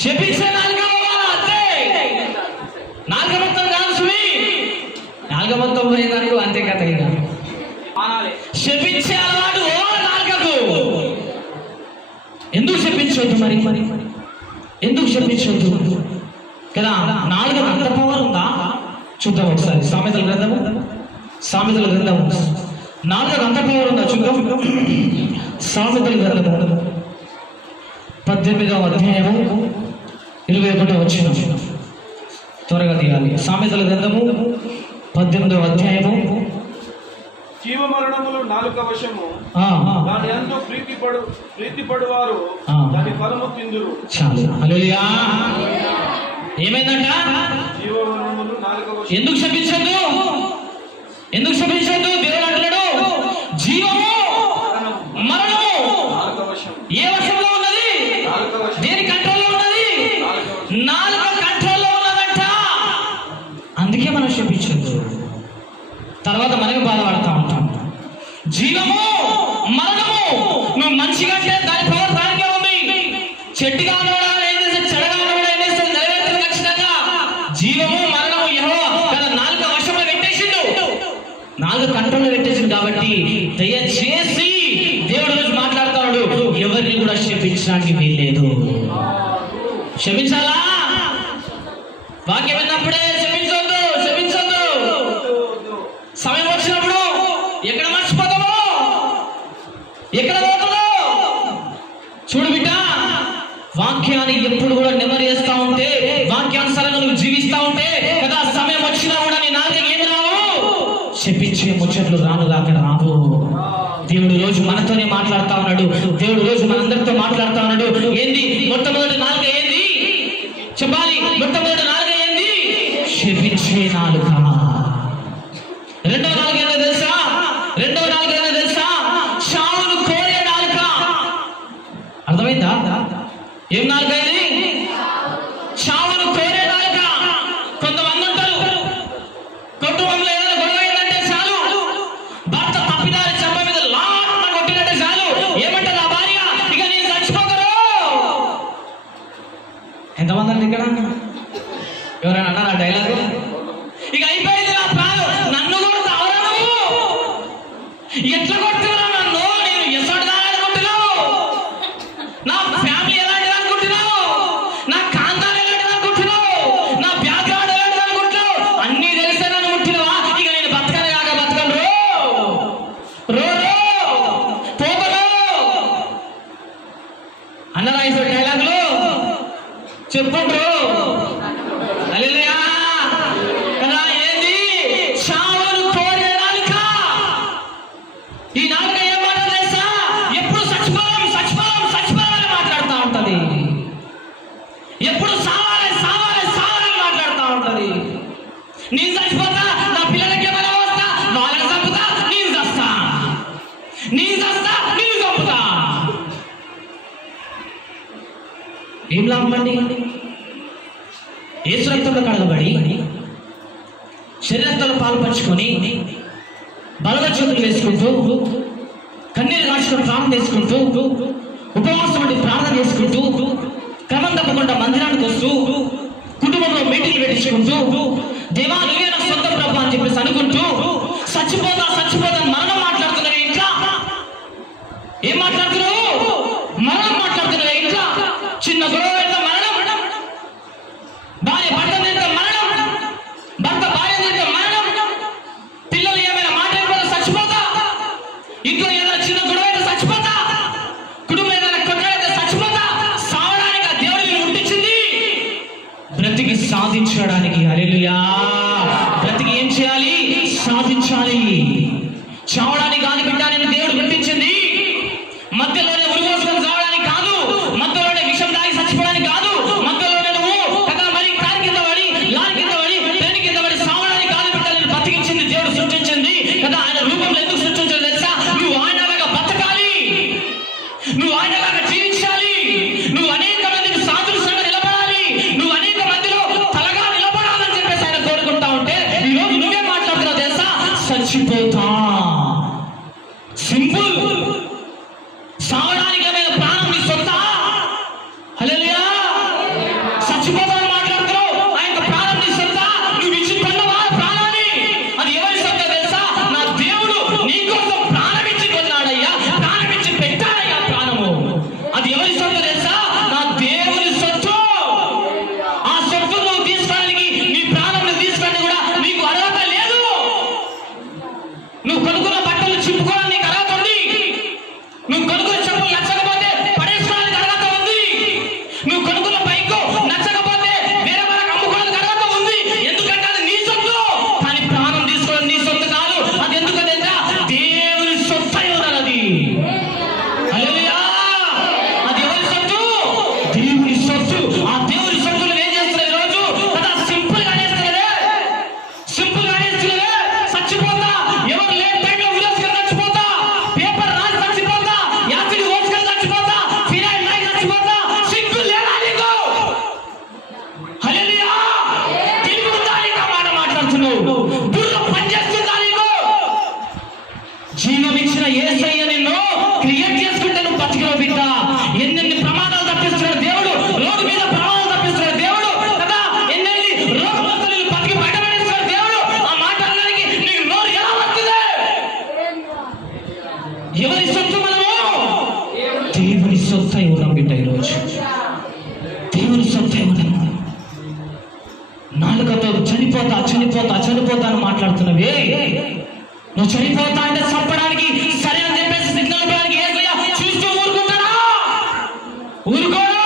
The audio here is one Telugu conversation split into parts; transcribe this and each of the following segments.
శపించే నాలుక అంతే. నాలుక మొత్తం కాదు సుమి, నాలుక మొత్తం పోయేదానికి అంతే కథ. ఇక శపించే అలవాటు నాలుకకు. ఎందుకు శపించవద్దు మరి? ఎందుకు శపించవద్దు కదా? నాలుగకు అంత పవర్ ఉందా? చూద్దాం ఒకసారి. సామెతల గ్రంథము నాలుగకు అంత పవర్ ఉందా? చూద్దాం. సామెతల గ్రంథము 18వ అధ్యాయము 21వ వచనం. త్వరగా తీయాలి. సామెతల గ్రంథము 18వ అధ్యాయము. జీవ మరణములు నాలుక వశము, దాని యందు ప్రీతిపడువారు దాని ఫలము తిందురు. చాలు. హల్లెలూయా. ఏమైందంట? జీవ మరణములు నాలుక వశము. ఎందుకు శపించొద్దు? దేవుడు అంటున్నాడు జీవము మరణము ఏ వశంలో ఉన్నది? దేని కంట్రోల్లో ఉన్నది? నాలుక కంట్రోల్లో ఉన్నదంట. అందుకే మనం శపించొద్దు. తర్వాత మనకి బాధపడతా ఉంటాం. జీవము మరణము. నువ్వు మంచిగా అంటే దాని పవర్ దానికే ఉంది. చెట్టుగా ఉన్నవాడు ఏం చేస్తే, చెడగా ఉన్నవాడు ఏం చేస్తే నెరవేర్తలు ఖచ్చితంగా. జీవము మరణము యెహోవా కదా నాలుక వశంలో పెట్టేసిండు, నాలుగు కంట్రోల్లో పెట్టేసిండు. కాబట్టి దయచేసి దేవుడు రోజు మాట్లాడుతున్నాడు, ఎవరిని కూడా క్షమించడానికి వీల్లేదు. క్షమించాలా? వాక్యం విన్నప్పుడే క్షమించొద్దు. సమయం వచ్చినప్పుడు ఎక్కడ మర్చిపోతామో, ఎక్కడ పోతామో చూడు బిడ్డ. వాక్యాన్ని ఎప్పుడు కూడా నెమరు చేస్తా ఉంటే, వాక్యానుసారంగా నువ్వు జీవిస్తా ఉంటే కదా, సమయం వచ్చినా కూడా నీ నాలుక ఏమి రావు, చెప్పించే ముచ్చట్లు రాదు. దేవుడు రోజు మనతోనే మాట్లాడుతా ఉన్నాడు. దేవుడు రోజు మనందరితో మాట్లాడుతా ఉన్నాడు. ఏంది మొట్టమొదటి నాలుక? ఏంది చెప్పాలి? మొట్టమొదటి నాలుక ఏంది? చెప్పించే నాలుక. రెండవ నాలుక ఏందో తెలుసా? చావును కోరే నాలుక. అర్థమైందా? ఏం నాలుక ఇది? చావును కోరే నాలుక. కొంతమంది ఉంటారు, కుటుంబంలో ఏదైనా గొడవ అయిందంటే చాలు, భర్త తప్పిదారి చెంప మీద లాట్న కొట్టినట్టే చాలు, ఏమంటారు ఆ భార్య, ఇక నేను చచ్చిపోతారు. ఎంతమంది అండి ఇక్కడ? ఎవరైనా అన్నారా ఆ డైలాగ్? ఇక అయిపోయింది నా ప్రాణం, నన్ను కూడా తావరా నువ్వు, ఎట్లా కొడుతున్నావు నన్ను, నేను ఎసడదాని అనుకుంటున్నావు, నా ఫ్యామిలీ ఎలాంటిది అనుకుంటున్నావు, నా కాంతాలు ఎలాంటిది అనుకుంటున్నావు, నా బ్యాక్గ్రౌండ్ ఎలాంటిది అనుకుంటున్నావు, అన్నీ తెలిసే నన్ను ముట్టినవా? ఇక నేను బతకను కాక బతకను పోతను అన్నరా ఈ డైలాగులు చెప్పండ్రు. హల్లెలూయా. కదా ఏంది? చావును కోరే నాలుక. ఈ నాలుక ఏం మాట తెలుసా? ఎప్పుడు చచ్చిపోవాలని మాట్లాడుతూ ఉంటది. ఎప్పుడు సావాలి మాట్లాడుతూ ఉంటది. నేను చచ్చిపోతా, నా పిల్లలకి ఏమైనా వస్తా, వాళ్ళని చంపుతా, నేను చస్తా, నేను చంపుతా. ఏం లాభం అండి? యేసు రక్తంలో కడగబడి శరీరంతో పాలు పంచుకొని బలవ చేతులు వేసుకుంటూ, కన్నీరు కాచుకొని ప్రార్థన చేసుకుంటూ, ఉపవాసం ఉండి ప్రార్థన చేసుకుంటూ, క్రమం తప్పకుండా మందిరానికి వస్తూ, కుటుంబంలో మీటింగ్లు పెట్టించుకుంటూ, దేవా నువ్వే నా సొంత ప్రభు అని చెప్పేసి అనుకుంటూ, చచ్చిపోతా మరణం మాట్లాడుతున్నావు ఇంట్లో. ఏం మాట్లాడుతున్నావు? మరణం మాట్లాడుతున్నావు ఇంట్లో. చిన్న గొడవ ఎంత మరణం, భార్య భర్త ఎంత మరణం, భర్త భార్య ఎంత మరణం, పిల్లలు ఏమైనా మాట్లాడిపోతే చచ్చిపోతా, ఇంట్లో ఏదైనా చిన్న గొడవ అయితే చచ్చిపోతా, కుటుంబం ఏదైనా కొట్లాడితే చచ్చిపోతా. సావడానికి ఆ దేవుడిని ముట్టించింది, బ్రతికి సాధించడానికి. హల్లెలూయా. బ్రతికి ఏం చేయాలి? సాధించాలి. చావడానికి అది ఎవరి సొత్తు తెలుసా? నా దేవుని సొత్తు. ఆ సొత్తు నువ్వు తీసుకోవడానికి, నీ ప్రాణం తీసుకోవడానికి కూడా నీకు అర్హత లేదు. నువ్వు కొనుక్కున్న బట్టలు చింపుకోవడానికి నీకు అర్హత ఉంది. నువ్వు కొనుక్కున్న చెప్పులు నచ్చకపోతే పడేసుకోవడానికి అర్హత ఉంది. నువ్వు కొనుక్కున్న బైక్ నచ్చకపోతే వేరే వాళ్ళకి అమ్ముకోవడానికి అర్హత ఉంది. ఎందుకంటే అది నీ సొత్తు. కానీ ప్రాణం తీసుకోవడం నీ సొత్తు కాదు. అది ఎందుకంటే దేవుని సొత్తు అయి ఉన్నది. అది హల్లెలూయా. అది ఎవరి సొత్తు? దేవుని సొత్తు. ఆ దేవుని సొత్తులు ఏం చేస్తున్నారు ఈరోజు? కదా సింపుల్ గా చేస్తున్నారే, సింపుల్ గా చేస్తున్నారే. చచ్చిపోతా, ఎవరు లేట్ టైంలో ఉరేసుకొని చచ్చిపోతా, పేపర్ రాసి చచ్చిపోతా, యాసిడ్ పోసుకొని చచ్చిపోతా, ఫినాయిల్ తాగి చచ్చిపోతా. సిగ్గు లేదా నీకు? హల్లెలూయా. తెలివి ఉందా నీకు? ఆ మాట మాట్లాడుతున్నావు. బుర్ర పనిచేస్తుందా నీకు? జీవం ఇచ్చిన యేసయ్య నిన్ను క్రియేట్ చేసుకుంటే నువ్వు బతికిన బిడ్డ. ఎన్నెన్ని ప్రమాదాలు తప్పిస్తున్నాడు దేవుడు. రోడ్డు మీద ప్రమాదాలు తప్పిస్తున్నాడు దేవుడు కదా. ఎన్నెన్ని రోగములతో నిన్ను బతికి బయటపడేస్తున్నాడు దేవుడు. ఆ మాట అనడానికి నీకు నోరు ఎలా వస్తుంది? ఎవరి సొత్తు మనము? దేవుని సొత్తు అయి ఉన్నాం బిడ్డ. ఈరోజు దేవుని సొత్తు అయి ఉన్నాం. నాలుకతో చనిపోతా చనిపోతా చనిపోతా అని మాట్లాడుతున్నవే. నువ్వు చనిపోతా అంటే చంపడానికి సరే అని చెప్పేసి సిగ్నల్ ఇవ్వడానికి యేసయ్య చూస్తూ ఊరుకుంటాడా? ఊరుకోడు.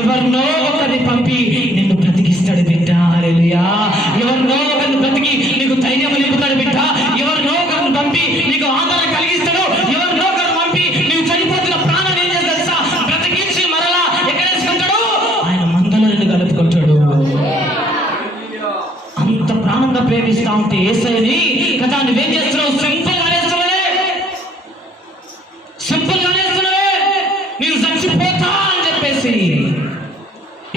ఎవరినో ఒకరిని పంపి నిన్ను బ్రతికిస్తాడు బిడ్డ. హల్లెలూయా. ఎవరినో ఒకరిని బ్రతికి నీకు ధైర్యం నింపుతాడు బిడ్డ. ఎవరినో ఒకరిని పంపి నీకు ఆదరణ కలిగిస్తాడు. ఎవరినో ఒకరిని పంపి నీవు చనిపోతున్న ప్రాణాన్ని ఏం చేస్తాడు తెలుసా? బ్రతికించి మరలా ఎక్కడేసుకుంటాడు? ఆయన మందలో నిన్ను కలుపుకుంటాడు. అంత ప్రాణంగా ప్రేమిస్తా ఉంటే యేసయ్యని కదా నువ్వేం చేస్తున్నావు? సింపుల్ గా చేస్తున్నావే, సింపుల్ గా చేస్తున్నావే. నేను చచ్చిపోతా అని చెప్పేసి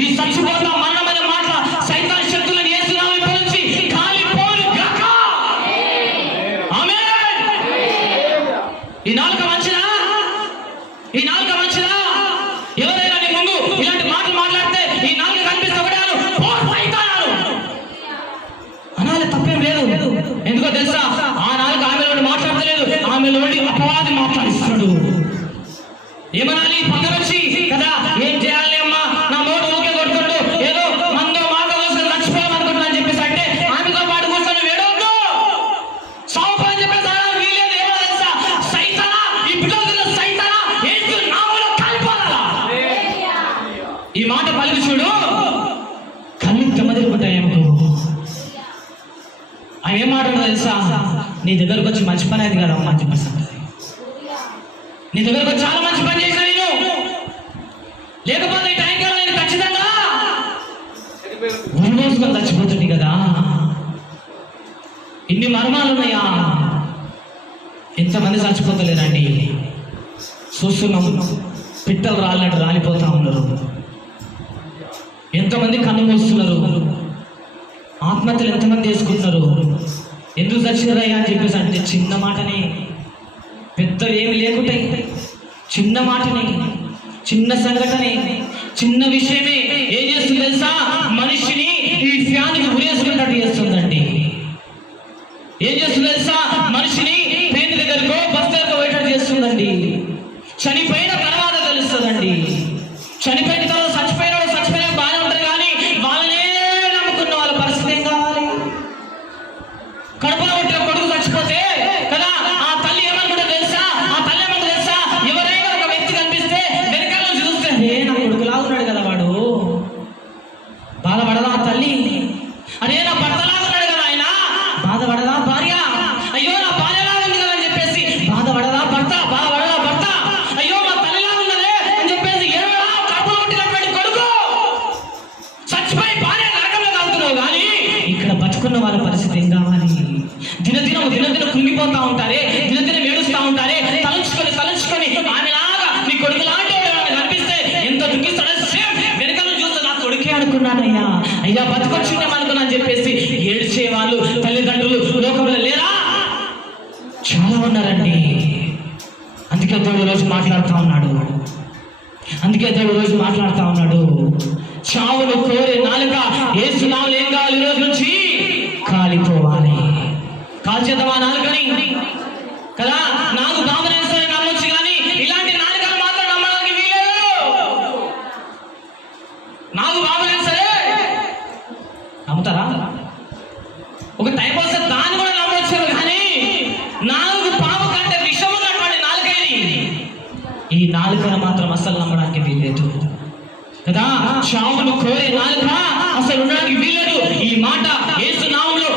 ఈ చచ్చిపోతా మరణమైన మాట సైతాన్ శక్తులను యేసునామములో ఇప్పటి నుంచి కాలిపోను గాక. ఆమేన్. ఈ నాలుక మంచిదా? ఈ నాలుక మంచిదా? ఎవరైనా నీ ముందు ఇలాంటి మాటలు మాట్లాడితే ఈ నాలుక కనిపిస్తే ఒకటే అనాలి, తప్పేం లేదు. ఎందుకో తెలుసా? ఆ నాలుగు ఆమెలో మాట్లాడతలేదు, ఆమెలో అపవాది మాట్లాడిస్తున్నాడు. ఏమనాలి? పక్కన వచ్చి కదా ఏం చేయాలి అమ్మా, నా నోటు ఊరికే కొడుతుండు, ఏదో మందో మాట కోసం చచ్చిపోవాలనుకుంటున్నా అని చెప్పేసి అంటే ఆమెతో పాటు కూర్చొని వేడవద్దు, సావుపో అని చెప్పేసి వీలేదు. ఏమో తెలుసా? సైతానా, ఈ బిడ్డలు సైతానా యేసు నామములో కాలిపోవాలా? ఈ మాట పలికి చూడు, కళ్ళు తెమ్మదిరిపోతాయేమో. ఆయన ఏం మాట్లాడో తెలుసా? నీ దగ్గరకు వచ్చి మంచి పని అయింది కదా మంచి పని సంగతి. నీ దగ్గరకు వచ్చి చాలా మంచి పని చేశాను నేను, లేకపోతే ఈ టైంలో నేను ఖచ్చితంగా ఊళ్ళోసుకొని చచ్చిపోతుంది కదా. ఇన్ని మర్మాలు ఉన్నాయా? ఎంతమంది చచ్చిపోతలేరండి? చూస్తున్నాం, పిట్టలు రాలినట్టు రాలిపోతా ఉన్నారు. ఎంతమంది కన్ను మూస్తున్నారు. ఆత్మహత్యలు ఎంతమంది చేసుకుంటున్నారు. ఎందుకు చచ్చినారయ్యా అని చెప్పేసి అంటే చిన్న మాటని, పెద్ద ఏమి లేకుంటే చిన్న మాటని, చిన్న సంఘటనే, చిన్న విషయమే ఏం చేస్తుంది తెలుసా? మనిషిని ఈ ఫ్యాన్కి ఉరేసుకున్నట్టు చేస్తుందండి. ఏం చేస్తుంది తెలుసా? మనిషిని ట్రైన్ దగ్గరకో బస్ దగ్గరకు పోయేటట్టు చేస్తుందండి. చనిపోయిన తర్వాత తెలుస్తుందండి. చనిపోయిన తర్వాత చచ్చిపోయిన బాగానే ఉంటారు, కానీ వాళ్ళనే నమ్ముకున్న వాళ్ళ పరిస్థితి ఏం కావాలి? కడుపులో ఉంటే కొడుకు చచ్చిపోతే కదా ఆ తల్లి ఏమనుకుంటా తెలుసా? ఆ తల్లి ఏమన్నా తెలుసా? ఎవరైనా ఒక వ్యక్తి కనిపిస్తే వెనకాల నుంచి చూస్తే నా కొడుకులా ఉన్నాడు కదా వాడు, బాధపడదా ఆ తల్లి? అరే నా భర్తలా ఉన్నాడు కదా ఆయన, బాధపడదా భార్య? అయ్యో నా భార్యలా ఉంది కదా అని చెప్పేసి బాధపడదా భర్త? బాధపడదా భర్త? అయ్యో మా తల్లిలా ఉన్నదే అని చెప్పేసి ఏడవడా కడుపులో ఉంటున్నటువంటి కొడుకు? చచ్చిపోయి భార్య నరకంలో కాలుతున్నావు, కానీ ఇక్కడ బతుకున్న వాళ్ళ పరిస్థితి ఏం కావాలి? దినదినం కృంగిపోతా ఉంటారే, దినదినం ఏడుస్తూ ఉంటారే. తలంచుకొని ఆమెలాగా నీ కొడుకు లాంటి కనిపిస్తే ఎంత దుఃఖిస్తాడో సేమ్ వెనకాల చూస్తే నా కొడుకే అనుకున్నానయ్యా, అయ్యా బతుకొచ్చిందేమో అనుకున్నా అని చెప్పేసి ఏడ్చే వాళ్ళు తల్లిదండ్రులు లోకంలో లేరా? చాలా ఉన్నారండి. అందుకే దేవుడు రోజు మాట్లాడుతూ ఉన్నాడు. చావును కోరే నాలుక యేసు నామములో ఏం కావాలి? ఈ రోజు నుంచి కాలిపోవాలి. కాల్చేద్దామా నాలుకని కదా? నాకు దామనేశ్వరి నమ్మొచ్చు, కానీ ఇలాంటి నాలుకలు మాత్రం నమ్మడానికి వీలేదు. నమ్ముతారా? ఒక టైం వస్తే దాన్ని కూడా నమ్మొచ్చు, కానీ నాలుగు పాము కంటే విషం ఉన్నటువంటి నాలుకని, ఈ నాలుకను మాత్రం అస్సలు నమ్మడానికి వీల్లేదు కదా. చావును కోరే నాలుక అసలు ఉండడానికి వీల్లేదు. ఈ మాట యేసు నామములో